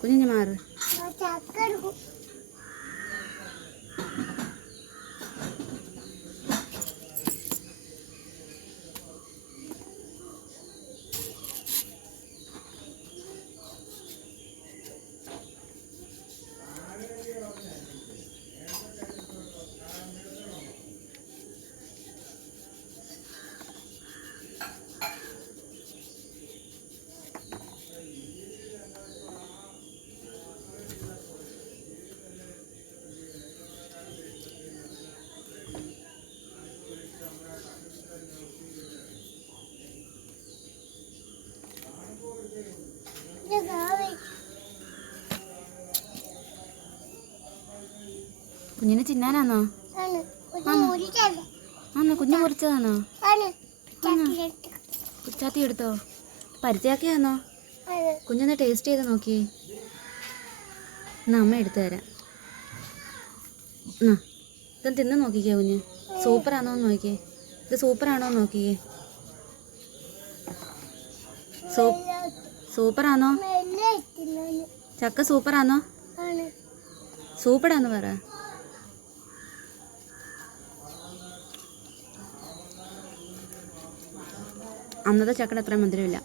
കുഞ്ഞിന് മാറ്. കുഞ്ഞിനെ ചിന്നാനാന്നോ? ആന്നോ? കുഞ്ഞ് മുറിച്ചതാണോ? കുച്ചാത്തി എടുത്തോ? പരുത്തിയാക്കിയാന്നോ? കുഞ്ഞൊന്ന് ടേസ്റ്റ് ചെയ്ത് നോക്കിയേ. എന്നാ അമ്മ എടുത്തു തരാം. എന്നാ ഇതൊന്ന് തിന്ന് നോക്കിക്കേ കുഞ്ഞ്. സൂപ്പറാണോ എന്ന് നോക്കിയേ. ഇത് സൂപ്പറാണോ എന്ന് നോക്കിയേ. സൂപ്പറാണോ? ചക്ക സൂപ്പറാണോ? സൂപ്പറാന്ന് പറ. അന്നത്തെ ചക്കയുടെ അത്ര മധുരമില്ല.